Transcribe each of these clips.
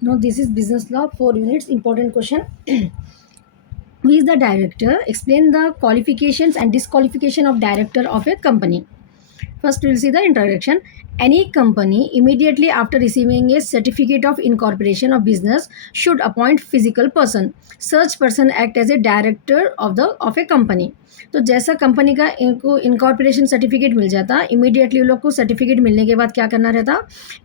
Now this is business law 4 units. Important question. Who is the director? Explain the qualifications and disqualification of director of a company. First, we will see the introduction. Any company immediately after receiving a certificate of incorporation of business should appoint physical person. Such person act as a director of a company. तो जैसा company का इनको incorporation certificate मिल जाता, immediately लोग को certificate मिलने के बाद क्या करना रहता,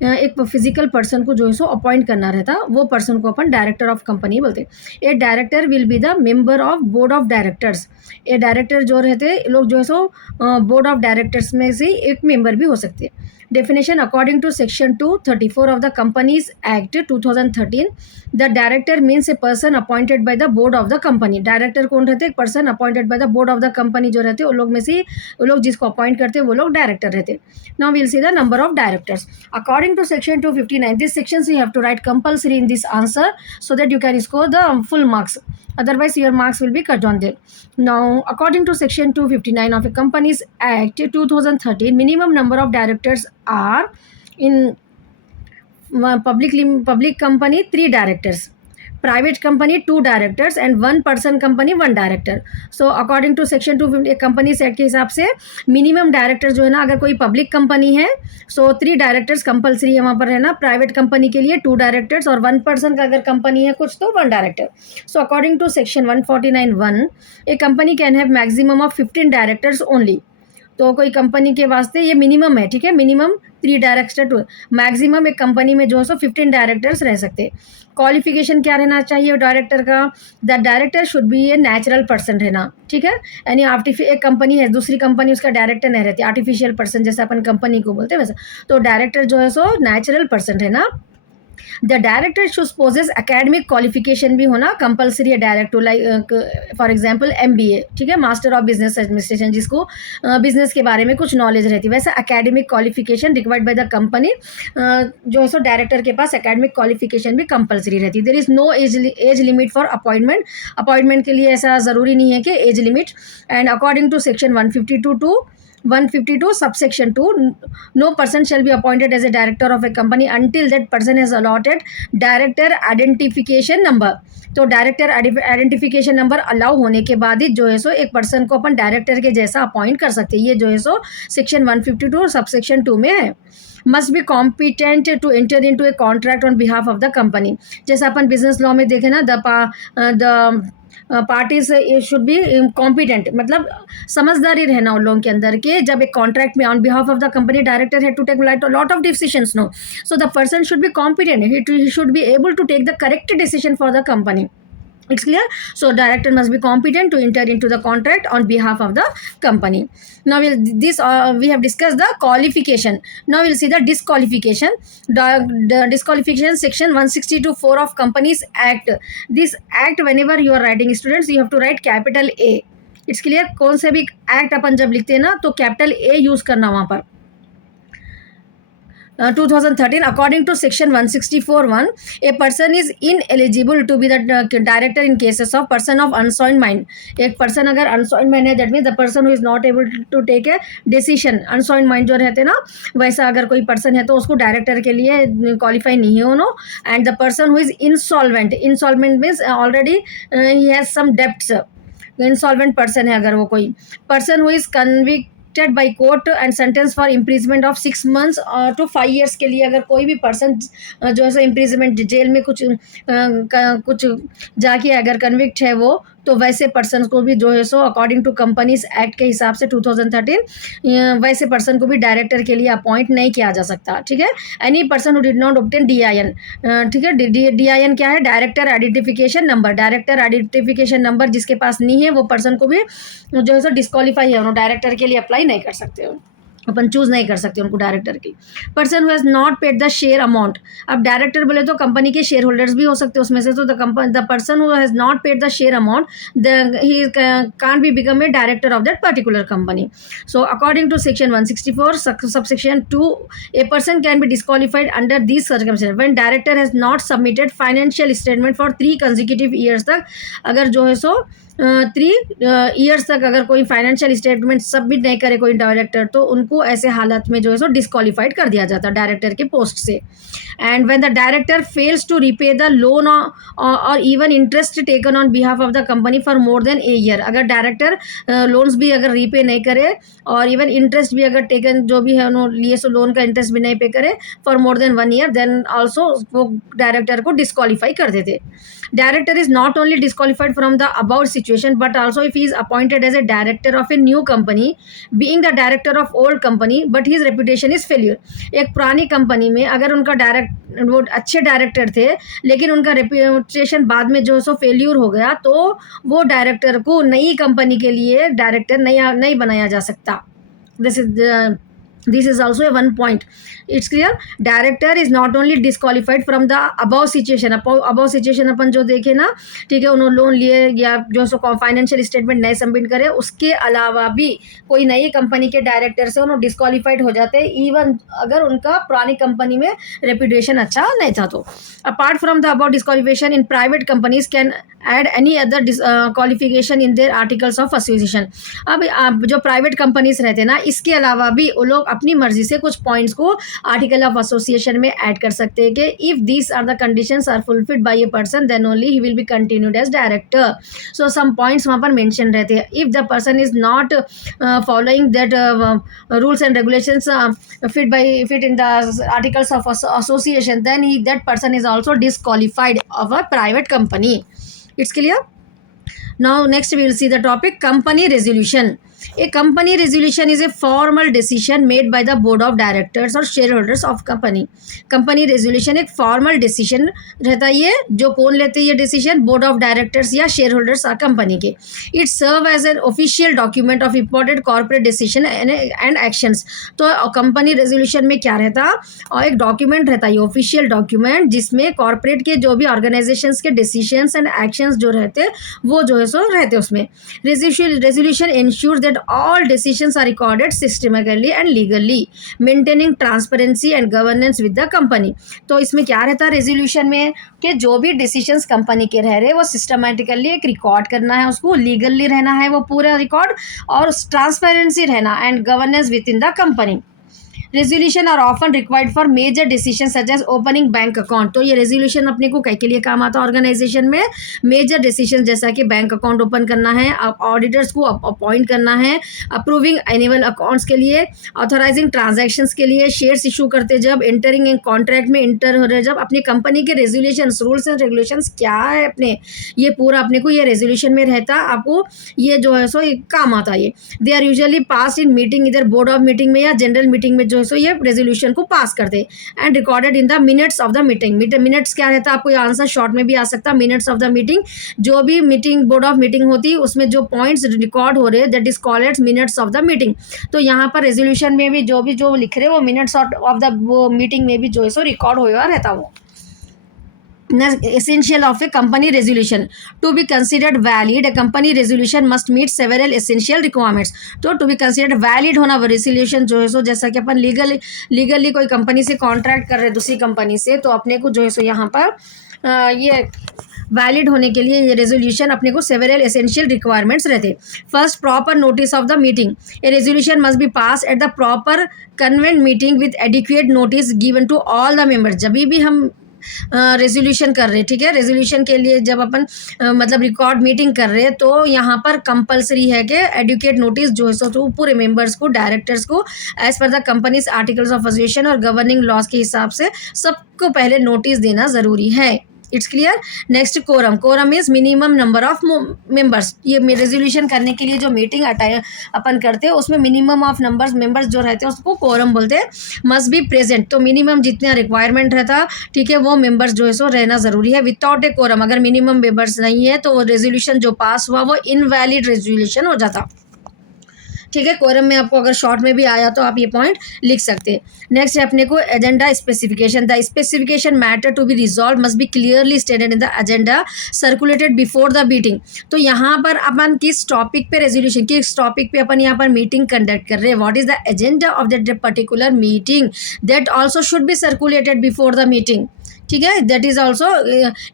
एक फिजिकल पर्सन को जो है सो अपॉइंट करना रहता, वो पर्सन को अपन डायरेक्टर ऑफ कंपनी बोलते. ए director will be the member of board of directors. A director जो रहते लोग जो है सो बोर्ड ऑफ डायरेक्टर्स में से एक मेंबर भी हो सकते हैं. Definition according to section 234 of the Companies Act 2013, the director means a person appointed by the board of the company. Director कौन रहते हैं? Person appointed by the board of the company जो रहते हैं वो लोग में से वो लोग जिसको अपॉइंट करते हैं वो लोग डायरेक्टर रहते हैं. Now we will see the number of directors according to section 259. This sections you have to write compulsory in this answer so that you can score the full marks, otherwise your marks will be cut on there. Now according to section 259 of a Companies Act 2013, minimum number of directors are in public company 3 directors, private company 2 directors and 1 person company 1 director. So according to section 250 company set के हिसाब से minimum director जो है ना, अगर कोई public company है सो 3 directors compulsory है वहाँ पर रहना, प्राइवेट कंपनी के लिए 2 डायरेक्टर्स और 1 पर्सन का अगर कंपनी है कुछ तो 1 director. So according to section 149(1) a company can have maximum of 15 directors only. तो कोई कंपनी के वास्ते ये मिनिमम है, ठीक है, मिनिमम 3 डायरेक्टर टू मैक्सिमम एक कंपनी में जो है सो 15 डायरेक्टर्स रह सकते. क्वालिफिकेशन क्या रहना चाहिए डायरेक्टर का? The director should be a natural person रहना, ठीक है. यानी एक कंपनी है, दूसरी कंपनी उसका डायरेक्टर नहीं रहती, आर्टिफिशियल पर्सन जैसे अपन कंपनी को बोलते हैं वैसा. तो डायरेक्टर जो है सो नेचुरल पर्सन रहना. The director should possess academic qualification भी होना कंपलसरी है director, like for example MBA, ठीक है, मास्टर ऑफ बिजनेस एडमिनिस्ट्रेशन, जिसको बिजनेस के बारे में कुछ नॉलेज रहती है, वैसे academic qualification required by the company जो है सो डायरेक्टर के पास एकेडमिक क्वालिफिकेशन भी कंपलसरी रहती है. There is no age limit for appointment के लिए ऐसा ज़रूरी नहीं है कि age limit. And according to section 152 subsection 2, no person shall be appointed as a director of a company until that person has allotted director identification number. तो director identification number allow होने के बाद ही जो है सो एक पर्सन को अपन director के जैसा अपॉइंट कर सकते हैं. ये जो है सो सेक्शन 152 सबसेक्शन 2 में है. Must be competent to enter into a contract on behalf of the company. जैसा अपन बिजनेस लॉ में देखें ना, the parties should be competent, मतलब समझदारी रहना उन लोगों के अंदर के जब एक कॉन्ट्रैक्ट में on behalf of the company director had to take lot of decisions, no, so the person should be competent, he should be able to take the correct decision for the company. It's clear? So director must be competent to enter into the contract on behalf of the company. Now we have discussed the qualification. Now we'll see the disqualification. The disqualification section 162(4) of Companies Act. This act, whenever you are writing, students, you have to write capital A. It's clear? कौन से भी act अपन जब लिखते हैं ना तो capital A use करना वहाँ पर. 2013, according to section 164(1), a person is ineligible to be the director in cases of person of unsound mind. एक person अगर unsound mind है, that means the person who is not able to take a decision. unsound mind जो रहते ना, वैसा अगर कोई person है तो उसको डायरेक्टर के लिए क्वालिफाई नहीं है उन्हों. and the person who is insolvent means already he has some debts. insolvent person है अगर वो कोई. person who is convicted by court and sentence for imprisonment of 6 months to 5 years के लिए अगर कोई भी पर्सन जो है सो इम्प्रिजमेंट जेल में कुछ जाके अगर कन्विक्ट है वो, तो वैसे पर्सन को भी जो है so according to companies act के हिसाब से 2013 वैसे पर्सन को भी डायरेक्टर के लिए अपॉइंट नहीं किया जा सकता, ठीक है. Any person who did not obtain DIN, ठीक है, DIN क्या है? Director identification number. Director identification number जिसके पास नहीं है वो पर्सन को भी जो है सो डिस्क्वालीफाई है, उन्होंने डायरेक्टर के लिए अप्लाई नहीं कर सकते हो, अपन चूज नहीं कर सकते उनको डायरेक्टर की. Person who has not paid the share amount. अब डायरेक्टर बोले तो कंपनी के शेयर होल्डर्स भी हो सकते हैं उसमें से, तो the person who has not paid the share amount he can't be become a director of that particular company. So according to section 164 subsection 2, a person can be disqualified under these circumstances when director has not submitted financial statement for 3 consecutive years तक. अगर जो है सो 3 years तक अगर कोई financial statement submit नहीं करे कोई डायरेक्टर, तो उनको ऐसे हालत में जो है सो डिस्क्वालीफाइड कर दिया जाता डायरेक्टर के पोस्ट से। And when the director fails to repay the loan or even interest taken on behalf of the company for more than a year, अगर डायरेक्टर लोन्स भी अगर रीपे नहीं करे और इवन इंटरेस्ट भी अगर टेकन जो भी है उन्होंने लिए सो लोन का इंटरेस्ट भी नहीं पे करे for more than 1 year, then also वो डायरेक्टर को डिस्क्वालीफाई कर देते। Director is not only disqualified from the above situation, but also if he is appointed as a director of a new company, being the director of old company, but his reputation is failure. एक पुरानी company में अगर उनका वो अच्छे director थे, लेकिन उनका रेपुटेशन बाद में जो सो फेल्यूर हो गया, तो वो डायरेक्टर को नई कंपनी के लिए डायरेक्टर नहीं बनाया जा सकता। This is also a one point. It's clear. Director is not only disqualified from the above situation. above situation अपन जो देखे ना, ठीक है, उन्होंने लोन लिए या जो सो फाइनेंशियल स्टेटमेंट नहीं सबमिट करे, उसके अलावा भी कोई नई कंपनी के डायरेक्टर से उन्होंने डिस्क्वालीफाइड हो जाते हैं, इवन अगर उनका पुरानी कंपनी में रेपुटेशन अच्छा नहीं था तो। Apart from the about disqualification in private companies can add any other qualification in their articles of association. अब जो प्राइवेट कंपनीज रहते हैं ना, इसके अलावा भी वो लोग अपनी मर्जी से कुछ पॉइंट्स को आर्टिकल ऑफ एसोसिएशन में ऐड कर सकते हैं कि if this are the conditions are fulfilled by a person, then only he will be continued as director. So some points वहाँ पर मेंशन रहते हैं। If the person is not following that rules and regulations fit in the articles of association, then that person is also disqualified of a private company. It's clear? Now next we will see the topic company resolution. A company resolution is a formal decision made by the board of directors or shareholders of company. Company resolution एक formal decision रहता है, ये जो कौन लेते हैं ये decision, board of directors या shareholders are company के. It serve as an official document of important corporate decision and actions. तो company resolution में क्या रहता, और एक document रहता है, official document, जिसमें corporate के जो भी organizations के decisions and actions जो रहते वो जो है सो रहते उसमें. Resolution ensures that all decisions are recorded systematically and legally, maintaining transparency and governance with the company. तो इसमें क्या रहता है रेजोल्यूशन में कि जो भी डिसीजंस कंपनी के रह रहे वो सिस्टमेटिकली एक रिकॉर्ड करना है, उसको लीगली रहना है वो पूरा रिकॉर्ड, और ट्रांसपेरेंसी रहना and governance within the company. Resolution are often required for major decision such as opening bank account. तो ये रेजोल्यूशन अपने को कई के लिए काम आता है ऑर्गेनाइजेशन में. मेजर डिसीजन जैसा कि बैंक अकाउंट ओपन करना है, ऑडिटर्स को अपॉइंट करना है, अप्रूविंग एनुअल अकाउंट्स के लिए, ऑथराइजिंग ट्रांजैक्शंस के लिए, शेयर्स इशू करते जब, एंटरिंग इन कॉन्ट्रैक्ट में इंटर हो रहे जब, अपनी कंपनी के रेजोल्यूशन रूल्स एंड रेगुलेशंस क्या है अपने, ये पूरा अपने को ये रेजोल्यूशन में रहता, आपको ये जो है सो काम आता है. ये they are usually pass in meeting, इधर बोर्ड ऑफ मीटिंग में या जनरल मीटिंग में जो सो ये रेजोल्यूशन को पास करते and recorded in the minutes of the meeting. Minutes क्या रहता है, आपको ये आंसर शॉर्ट में भी आ सकता है. मिनट्स ऑफ द मीटिंग, जो भी मीटिंग बोर्ड ऑफ मीटिंग होती है उसमें जो पॉइंट्स रिकॉर्ड हो रहे हैं that is called minutes of the meeting. तो यहाँ पर रेजोल्यूशन में भी जो लिख रहे हैं वो मिनट्स ऑफ द वो मीटिंग में भी जो है सो रिकॉर्ड हुआ रहता वो. Essential of a company resolution. To be considered valid, a company resolution must meet several essential requirements. तो to be considered valid होना वो resolution जो है सो, जैसा कि अपन लीगली कोई कंपनी से कॉन्ट्रैक्ट कर रहे दूसरी कंपनी से, तो अपने को जो है सो यहाँ पर ये वैलिड होने के लिए ये रेजोल्यूशन अपने को सेवरल एसेंशियल रिक्वायरमेंट्स रहते. First, proper notice of the meeting. A resolution must be pass at the proper convent meeting with adequate notice given to all the members. जब भी हम रेजोल्यूशन कर रहे, ठीक है, रेजोल्यूशन के लिए जब अपन मतलब रिकॉर्ड मीटिंग कर रहे हैं तो यहाँ पर कंपलसरी है कि एडुकेट नोटिस जो है सो तो पूरे मेंबर्स को, डायरेक्टर्स को as per the companies articles of association और गवर्निंग लॉज के हिसाब से सबको पहले नोटिस देना ज़रूरी है. It's clear. Next, quorum. Quorum is minimum number of members. ये रेजोल्यूशन करने के लिए जो मीटिंग अपन करते हैं उसमें मिनिमम ऑफ मेंबर्स जो रहते हैं उसको कोरम बोलते हैं. Must be present. तो मिनिमम जितना रिक्वायरमेंट रहता, ठीक है, वो मेंबर्स जो है सो रहना ज़रूरी है. विदाउट ए कोरम, अगर मिनिमम मेंबर्स नहीं है तो रेजोल्यूशन जो पास हुआ वो इनवैलिड रेजोल्यूशन हो जाता. ठीक है, कोरम में आपको अगर शॉर्ट में भी आया तो आप ये पॉइंट लिख सकते हैं. नेक्स्ट है अपने को agenda specification. The specification matter to be resolve must be clearly stated in the agenda circulated before the meeting. तो यहाँ पर अपन किस टॉपिक पे रेजोल्यूशन, किस टॉपिक पे अपन यहाँ पर मीटिंग कंडक्ट कर रहे हैं, what is the agenda of that particular meeting, that also should be circulated before the meeting. ठीक है, that is also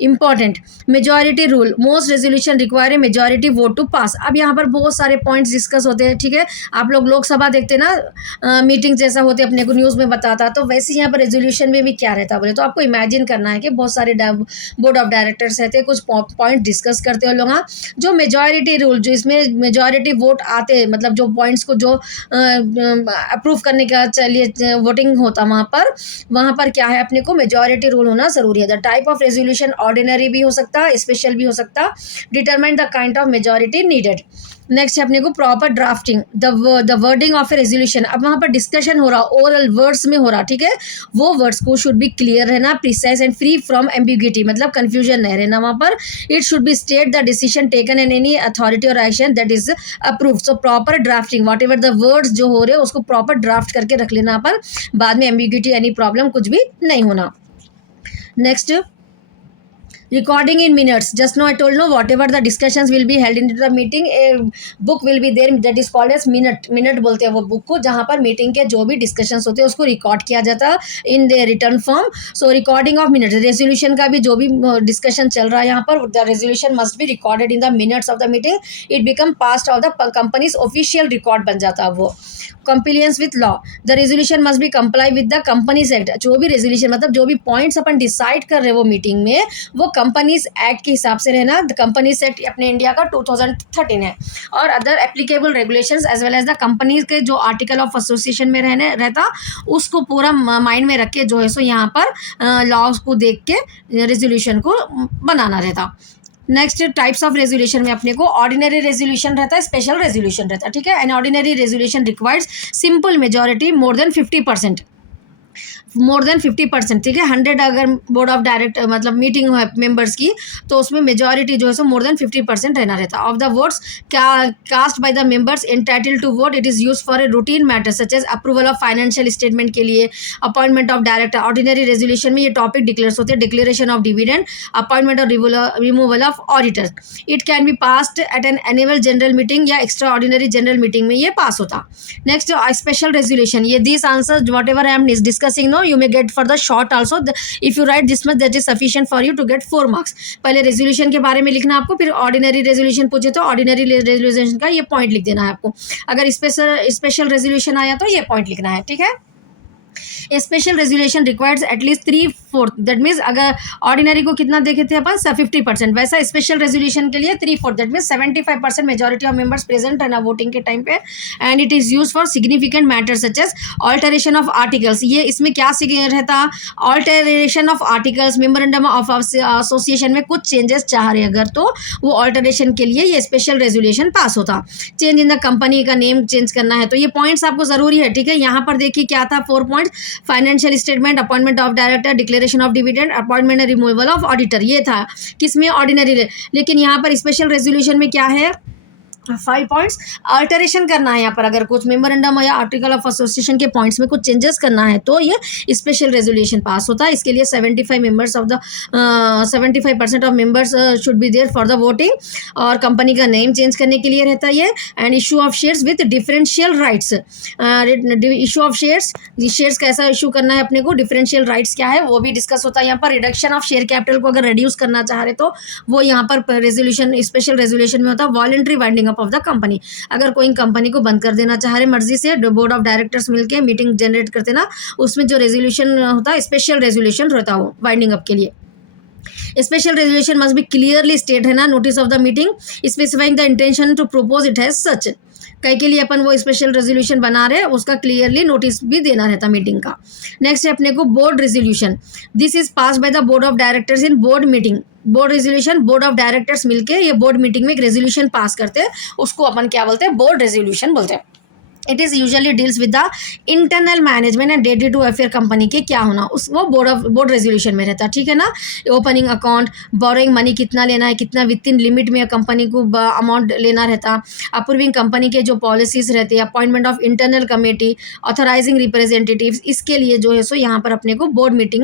important. Majority rule, most resolution require a majority vote to pass. अब यहाँ पर बहुत सारे पॉइंट्स डिस्कस होते हैं, ठीक है, आप लोग लोकसभा देखते ना, मीटिंग जैसा होते अपने को न्यूज़ में बताता, तो वैसे यहाँ पर रेजोल्यूशन में भी क्या रहता बोले तो आपको इमेजिन करना है कि बहुत सारे बोर्ड ऑफ डायरेक्टर्स रहते हैं, कुछ पॉइंट डिस्कस करते हो लोग, जो मेजॉरिटी रूल, जो इसमें मेजॉरिटी वोट आते हैं, मतलब जो पॉइंट्स को जो अप्रूव करने का चलिए वोटिंग होता वहाँ पर क्या है, अपने को मेजॉरिटी रूल होना ज़रूरी है। The type of resolution ordinary भी हो सकता, स्पेशल भी हो सकता, determine the kind of majority needed. Next है अपने को proper drafting, the wording of A resolution. अब वहाँ पर डिस्कशन हो रहा, ओरल वर्ड्स में हो रहा, ठीक है, वो वर्ड्स को शुड बी क्लियर रहना, precise and free from ambiguity, मतलब कंफ्यूजन नहीं रहना वहाँ पर। It should be state the decision taken in any authority or action that is approve. So proper drafting, whatever the words जो हो रहे हैं उसको प्रॉपर ड्राफ्ट करके रख लेना पर बाद में एम्बिग्यूटी एनी प्रॉब्लम कुछ भी नहीं होना। Next, recording in minutes. Just now I told you whatever the discussions will be held in the meeting, a book will be there that is called as minute बोलते हैं वो book को, जहाँ पर मीटिंग के जो भी डिस्कशंस होते हैं उसको रिकॉर्ड किया जाता है in the return form. So recording of minutes, resolution का भी जो भी डिस्कशन चल रहा है यहाँ पर, the resolution must be recorded in the minutes of the meeting. It become past of the companies official record बन जाता है वो। Compliance with law, the resolution must B comply with the companies act. जो भी resolution मतलब जो भी points अपन decide कर रहे हैं वो मीटिंग में, वो कंपनीज एक्ट के हिसाब से रहना। द कंपनीज एक्ट अपने इंडिया का 2013 है, और other applicable regulations as well as the companies के जो आर्टिकल ऑफ एसोसिएशन में रहता उसको पूरा माइंड में रख के जो है सो यहाँ पर लॉज को देख के रेजोल्यूशन को बनाना रहता। नेक्स्ट, टाइप्स ऑफ रेजोल्यूशन में अपने को ऑर्डिनरी रेजोल्यूशन रहता है, स्पेशल रेजोल्यूशन रहता है, ठीक है। An ordinary resolution requires simple majority more than 50%, more than 50%, ठीक है। 100 अगर बोर्ड ऑफ डायरेक्टर मतलब मीटिंग है मेंबर्स की, तो उसमें मेजॉरिटी जो है सो मोर देन 50% रहना रहता। Of the votes cast by the members entitled to vote, it is use for a routine matter such as approval of financial statement के लिए, appointment of director. Ordinary resolution में ये topic declare होते हैं, declaration of dividend, appointment और removal of auditor. It can be passed at an annual general meeting या extra ordinary general meeting में ये पास होता। नेक्स्ट, स्पेशल रेजोल्यूशन, ये this answer what ever I am discussing you may get for the short also, if you write this much that is sufficient for you to get 4 marks। पहले resolution के बारे में लिखना आपको, फिर ordinary resolution पूछे तो ऑर्डिनरी रेजोल्यूशन का ये पॉइंट लिख देना है आपको। अगर स्पेशल रेजोल्यूशन आया तो ये पॉइंट लिखना है, ठीक है। A special resolution requires at least 3/4, that means अगर ऑर्डिनरी को कितना देखे थे अपन 50%, वैसा स्पेशल रेजोल्यूशन के लिए 3/4, that means 75% majority of members present है ना वोटिंग के टाइम पे। And it is use for significant matters such as alteration of articles. ये इसमें क्या रहता, alteration of articles, memorandum of association में कुछ चेंजेस चाह रहे अगर, तो वो ऑल्टरेशन के लिए ये स्पेशल रेजोल्यूशन पास होता। चेंज इन द कंपनी का नेम चेंज करना है, तो ये पॉइंट्स आपको जरूरी है, ठीक है। यहाँ पर देखिए क्या था 4 points, financial statement, appointment of director, declaration of dividend, appointment and removal of auditor, ये था किसमें, ऑर्डिनरी। लेकिन यहाँ पर स्पेशल रेजोल्यूशन में क्या है, 5 पॉइंट्स अल्टरेशन करना है यहाँ पर, अगर कुछ मेमोरेंडम या आर्टिकल ऑफ एसोसिएशन के पॉइंट्स में कुछ चेंजेस करना है तो ये स्पेशल रेजोल्यूशन पास होता है। इसके लिए 75% of members should be there for the voting, और कंपनी का नेम चेंज करने के लिए रहता है ये। And issue of shares with differential rights, issue of shares कैसा इशू करना है अपने को, डिफरेंशियल राइट्स क्या है वो भी डिस्कस होता है यहाँ पर। रिडक्शन ऑफ शेयर कैपिटल को अगर रिड्यूस करना चाह रहे तो वो यहाँ पर रेजोल्यूशन, स्पेशल रेजोल्यूशन में होता है। Voluntary winding up of the company, अगर कोई कंपनी को बंद कर देना चाह रहे मर्जी से, बोर्ड ऑफ डायरेक्टर्स मिलके मीटिंग जनरेट करते ना, उसमें जो रेजोल्यूशन होता है स्पेशल रेजोल्यूशन रहता है वो वाइंडिंग अप के लिए। Special resolution must be clearly state है ना, notice of the meeting specifying the intention to propose it has such. कई के लिए अपन वो स्पेशल रेजोल्यूशन बना रहे हैं, उसका क्लियरली नोटिस भी देना रहता मीटिंग का। नेक्स्ट है अपने को board resolution, this is pass by the board of directors in board meeting. Board resolution, board of directors मिलके ये बोर्ड मीटिंग में एक रेजोल्यूशन पास करते हैं, उसको अपन क्या बोलते हैं, बोर्ड रेजोल्यूशन बोलते हैं। It is usually deals with the internal management and day to affair company के क्या होना, उस वो बोर्ड रेजोल्यूशन में रहता है, ठीक है ना। ओपनिंग अकाउंट, बोरोइंग मनी कितना लेना है, कितना विद इन लिमिट में कंपनी को अमाउंट लेना रहता, अप्रूविंग कंपनी के जो पॉलिसीज रहती है, appointment of internal committee, authorising representatives, इसके लिए जो है सो यहाँ पर अपने को बोर्ड मीटिंग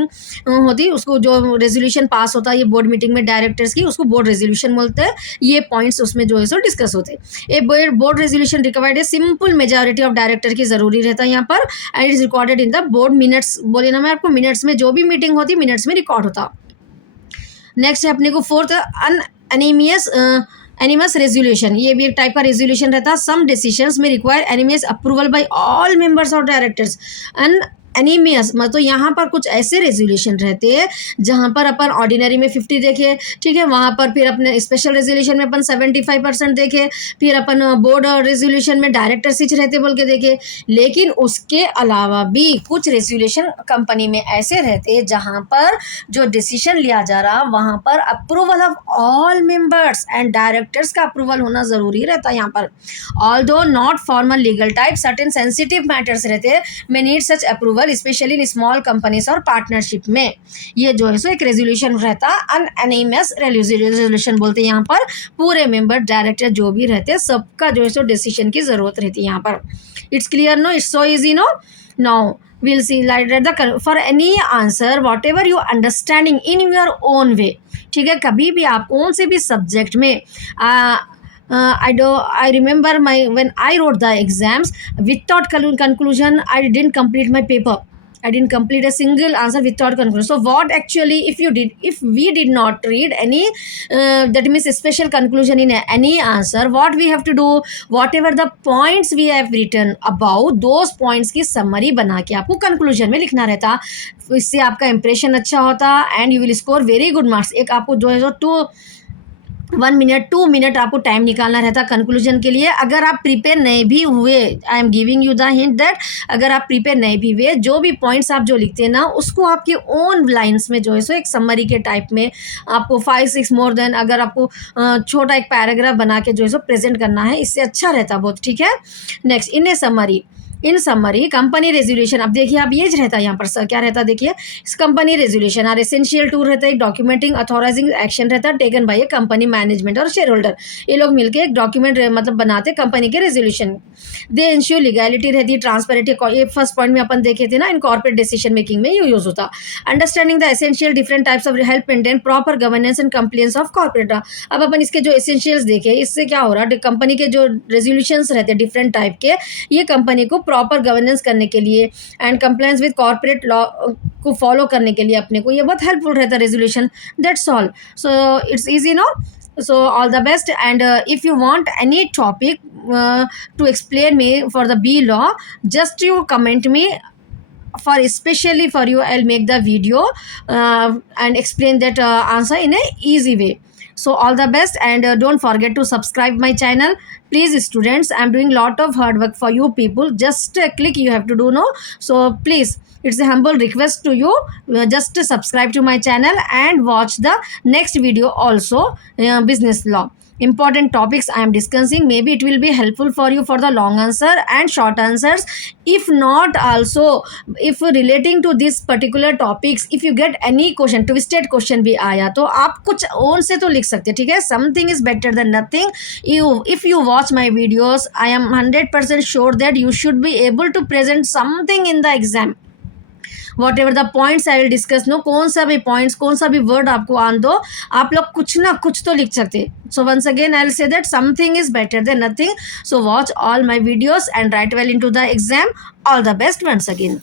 होती, उसको जो रेजोल्यूशन पास होता है ये बोर्ड मीटिंग में डायरेक्टर्स की, उसको बोर्ड रेजोल्यूशन बोलते हैं। ये पॉइंट्स उसमें जो है सो डिस्कस होते हैं। A board resolution required a simple majority majority of director की ज़रूरी रहता है यहाँ पर, and it is recorded in the board minutes. बोले ना मैं आपको, मिनट्स में जो भी मीटिंग होती मिनट्स में रिकॉर्ड होता। नेक्स्ट है अपने को फोर्थ, अनएनिमियस एनिमस रेजोल्यूशन। ये भी एक टाइप का रेजोल्यूशन रहता है। सम डिसीजंस में require unanimous approval by all members of directors. An unanimous मतलब यहाँ पर कुछ ऐसे रेजोल्यूशन रहते हैं जहाँ पर अपन ऑर्डिनरी में 50 देखे, ठीक है, वहाँ पर फिर अपने स्पेशल रेजोल्यूशन में अपन 75% देखे, फिर अपन बोर्ड रेजोल्यूशन में डायरेक्टर सीच रहते बोल के देखे। लेकिन उसके अलावा भी कुछ रेजोल्यूशन कंपनी में ऐसे रहते हैं जहाँ पर जो डिसीजन लिया जा रहा वहाँ पर approval of all members and directors का अप्रूवल होना ज़रूरी रहता है यहाँ पर। Although not formal legal type, certain sensitive matters रहते हैं may need such approval, specially in small companies और पार्टनरशिप में। ये जो है सो एक रेजोल्यूशन रहता है, अनएनिमस रेजोल्यूशन बोलते हैं। यहाँ पर पूरे मेंबर डायरेक्टर जो भी रहते हैं सबका जो है सो डिसीजन की जरूरत रहती है यहाँ पर। It's clear no, it's so easy no. Now we'll see like the for any answer whatever you understanding in your own way, ठीक है। कभी भी आप कौन से भी सब्जेक्ट में I remember when I wrote the exams without conclusion, I didn't complete my paper. I didn't complete a single answer without conclusion. So what actually if we did not read any that means a special conclusion in any answer, what we have to do, whatever the points we have written about those points की summary बना के आपको conclusion में लिखना रहता। इससे आपका impression अच्छा होता and you will score very good marks। एक आपको जो है जो 1 मिनट 2 मिनट आपको टाइम निकालना रहता कंक्लूजन के लिए। अगर आप प्रिपेयर नहीं भी हुए, I am giving you the hint that अगर आप प्रिपेयर नहीं भी हुए, जो भी पॉइंट्स आप जो लिखते हैं ना उसको आपके ओन लाइंस में जो है सो एक समरी के टाइप में आपको 5-6 मोर देन अगर आपको छोटा एक पैराग्राफ बना के जो है सो प्रेजेंट करना है, इससे अच्छा रहता बहुत, ठीक है। Next in A summary, in summary company resolution. अब देखिए आप ये रहता है यहाँ पर सर क्या रहता है, देखिए इस company resolution are essential tool रहता है, एक डॉक्यूमेंटिंग अथॉराइजिंग एक्शन रहता है taken by a company management और शेयर होल्डर। ये लोग मिलकर एक डॉक्यूमेंट मतलब बनाते कंपनी के रेजोल्यूशन। दे इंश्योर लीगैलिटी रहती है, ट्रांसपेरेंटी। ये फर्स्ट पॉइंट में अपन देखे थे ना, इन कॉर्पोरेट डिसीजन मेकिंग में ये यूज होता। Understanding the essential different types of help maintain proper governance and compliance of corporate. अब अपन इसके जो एसेंशियल्स देखे, इससे क्या हो रहा है, कंपनी के जो रेजोल्यूशंस रहते हैं डिफरेंट टाइप के, ये कंपनी को प्रॉपर गवर्नेंस करने के लिए and compliance with corporate law को फॉलो करने के लिए अपने को ये बहुत हेल्पफुल रहता है resolution. That's all, so it's easy no. So all the best, and if you want any topic to explain me for the B law, just you comment me, for especially for you I'll make the video and explain that answer in a easy way. So all the best, and don't forget to subscribe my channel please students. I'm doing lot of hard work for you people, just a click you have to do, no? So please, it's a humble request to you, just subscribe to my channel and watch the next video also, business law important topics I am discussing. Maybe it will be helpful for you for the long answer and short answers. If not also, if relating to this particular topics, if you get any question, twisted question भी आया तो आप कुछ own से तो लिख सकते, ठीक है। something is better than nothing. If you watch my videos, I am 100% sure that you should be able to present something in the exam. Whatever the points I will discuss, no कौन सा भी points, कौन सा भी word आपको आन दो, आप लोग कुछ ना कुछ तो लिख सकते। So once again I will say that something is better than nothing. So watch all my videos and write well into the exam. All the best once again.